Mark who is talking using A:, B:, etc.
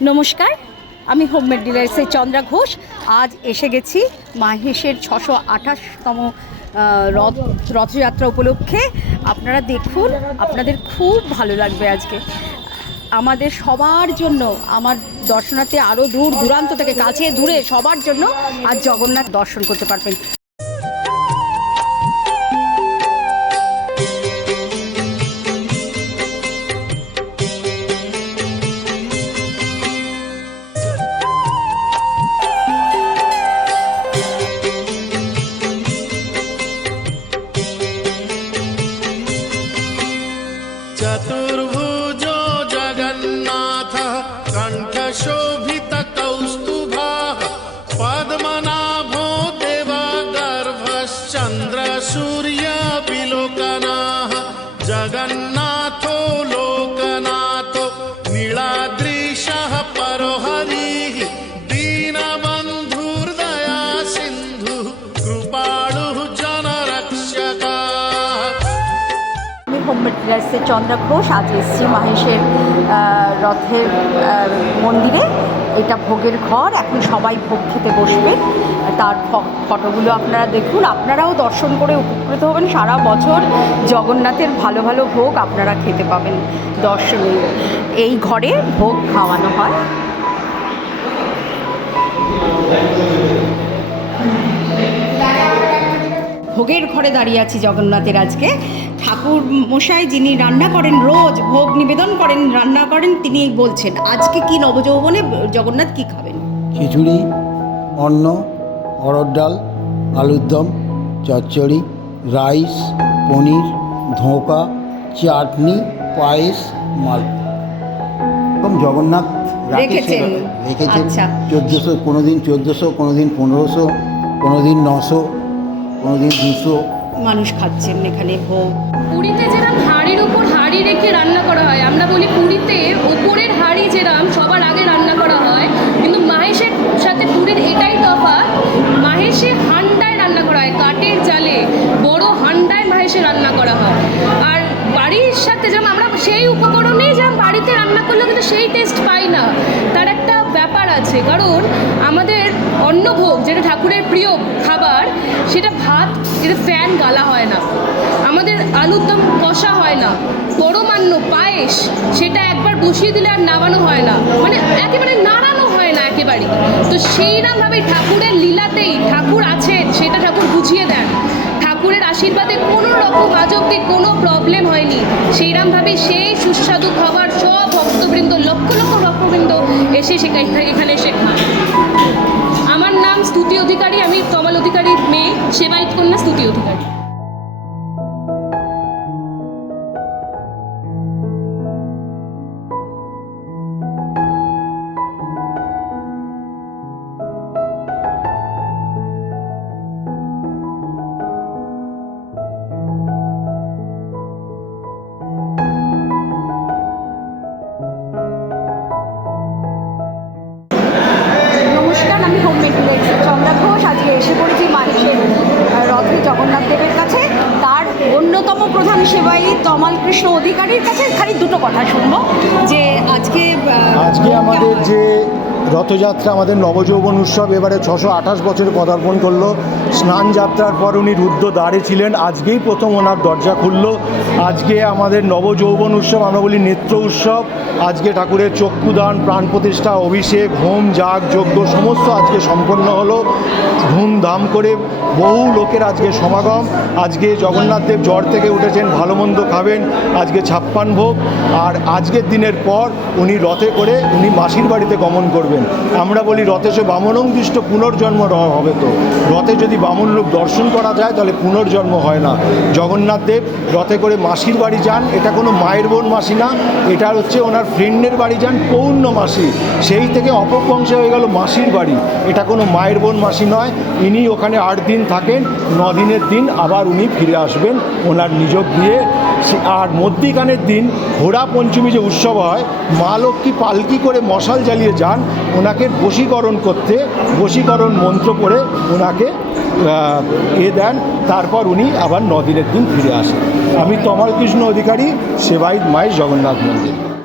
A: নমস্কার, আমি হোমমেড ডিলার্সের চন্দ্রা ঘোষ। আজ এসে গেছি মাহেশের ছশো আঠাশতম রথ, রথযাত্রা উপলক্ষে। আপনারা দেখুন, আপনাদের খুব ভালো লাগবে আজকে। আমাদের সবার জন্য, আমার দর্শনার্থী আরও দূর, দূরান্ত থেকে কাছে, দূরে সবার জন্য আজ জগন্নাথ দর্শন করতে পারবেন।
B: जगन्नाथो लोकनाथो
A: আমি চন্দ্রা ঘোষ আজ এসছি মাহেশের রথের মন্দিরে। এটা ভোগের ঘর, এখন সবাই ভোগ খেতে বসবে। তার ফটোগুলো আপনারা দেখুন। আপনারাও দর্শন করে উপকৃত হবেন। সারা বছর জগন্নাথের ভালো ভালো ভোগ আপনারা খেতে পাবেন দর্শনে এই ঘরে ভোগ খাওয়ানো হয়। ভোগের ঘরে দাঁড়িয়ে আছি জগন্নাথের আজকে ঠাকুর মশাই যিনি রান্না করেন রোজ ভোগ নিবেদন করেন রান্না করেন তিনি বলছেন আজকে কি নবযৌবনে জগন্নাথ কি খাবেন
C: খিচুড়ি অন্ন অরড় ডাল আলুর দম চচ্চড়ি রাইস পনির ধোঁকা চাটনি পায়েস মাল এরকম জগন্নাথ রাখে
A: রেখেছেন।
C: রেখেছেন
A: আচ্ছা।
C: চোদ্দোশো কোনো দিন চোদ্দোশো কোনো দিন পনেরোশো কোনো দিন নশো কোনো দিন দুশো
A: মানুষ খাচ্ছেন এখানে। ভোগ
D: পুরীতে যেরকম হাঁড়ির উপর হাঁড়ি রেখে রান্না করা হয় আমরা বলি পুরীতে ওপরের হাঁড়ি যেরকম সবার আগে রান্না করা হয় কিন্তু মাহেশের সাথে পুরীর এটাই তফাৎ মাহেশে হান্ডায় রান্না করা হয় কাঠের জালে বড় হান্ডায় মাহেশে রান্না করা হয়। আর বাড়ির সাথে যেমন আমরা সেই উপকরণেই যেমন বাড়িতে রান্না করলে কিন্তু সেই টেস্ট পাই না। তার একটা ব্যাপার আছে কারণ অন্নভোগ যেটা ঠাকুরের প্রিয় খাবার, সেটা ভাত, এটা ফ্যান গালা হয় না। আমাদের আলুর দম কষা হয় না। পরমান্ন পায়েস, সেটা একবার বসিয়ে দিলে আর নামানো হয় না। মানে একেবারে নাড়ানো হয় না একেবারেই তো সেইরকমভাবে ঠাকুরের লীলাতেই ঠাকুর আছেন, সেটা ঠাকুর বুঝিয়ে দেন। ঠাকুরের আশীর্বাদে কোনো রকম আজ কোনো প্রবলেম হয়নি। সেইরকমভাবে সেই সুস্বাদু খাবার সব ভক্তবৃন্দ, লক্ষ লক্ষ ভক্তবৃন্দ এসে সেখানে এখানে এসে নাম স্তুতি অধিকারী আমি তমাল অধিকারীর মেয়ে সেবায়িত কন্যা স্তুতি অধিকারী।
A: সেবায়ী তমাল কৃষ্ণ অধিকারীর কাছে খালি দুটো কথা শুনব, যে আজকে
E: আজকে আমাদের যে রথযাত্রা, আমাদের নবযৌবন উৎসব, এবারে ছশো আঠাশ বছরে পদার্পণ করল। স্নান যাত্রার পর উনি রুদ্র দ্বারে ছিলেন। আজকেই প্রথম ওনার দরজা খুললো। আজকে আমাদের নবযৌবন উৎসব, আমরা বলি নেত্র উৎসব। আজকে ঠাকুরের চক্ষুদান, প্রাণ প্রতিষ্ঠা, অভিষেক, হোম, যাগ, যজ্ঞ, সমস্ত আজকে সম্পন্ন হলো। ধুমধাম করে বহু লোকের আজকে সমাগম। আজকে জগন্নাথ দেব জ্বর থেকে উঠেছেন, ভালো মন্দ খাবেন। আজকে ছাপ্পান ভোগ। আর আজকের দিনের পর উনি রথে করে উনি মাসির বাড়িতে গমন করবেন। আমরা বলি রথে সে বামনংদিষ্ট পুনর্জন্ম হবে তো। রথে যদি বামন লোক দর্শন করা যায়, তাহলে পুনর্জন্ম হয় না। জগন্নাথ দেব রথে করে মাসির বাড়ি যান, এটা কোনো মায়ের বোন মাসি না এটা হচ্ছে ওনার ফ্রেন্ডের বাড়ি যান, পৌর্ণ মাসি। সেই থেকে অপবংশে হয়ে গেল মাসির বাড়ি। এটা কোনো মায়ের বোন মাসি নয়, ইনি ওখানে আট দিন থাকেন, ন দিনের দিন আবার উনি ফিরে আসবেন ওনার নিযোগ দিয়ে আর মধ্যিখানের দিন ঘোড়া পঞ্চমী যে উৎসব হয়, মা লক্ষ্মী পালকি করে মশাল জ্বালিয়ে যান, ওনাকে বশীকরণ করতে, বশীকরণ মন্ত্র করে ওনাকে এ দেন, তারপর উনি আবার নদিনের দিনের দিন ফিরে আসেন। আমি তমাল কৃষ্ণ অধিকারী সেবাই মায়ের জগন্নাথ মন্দির।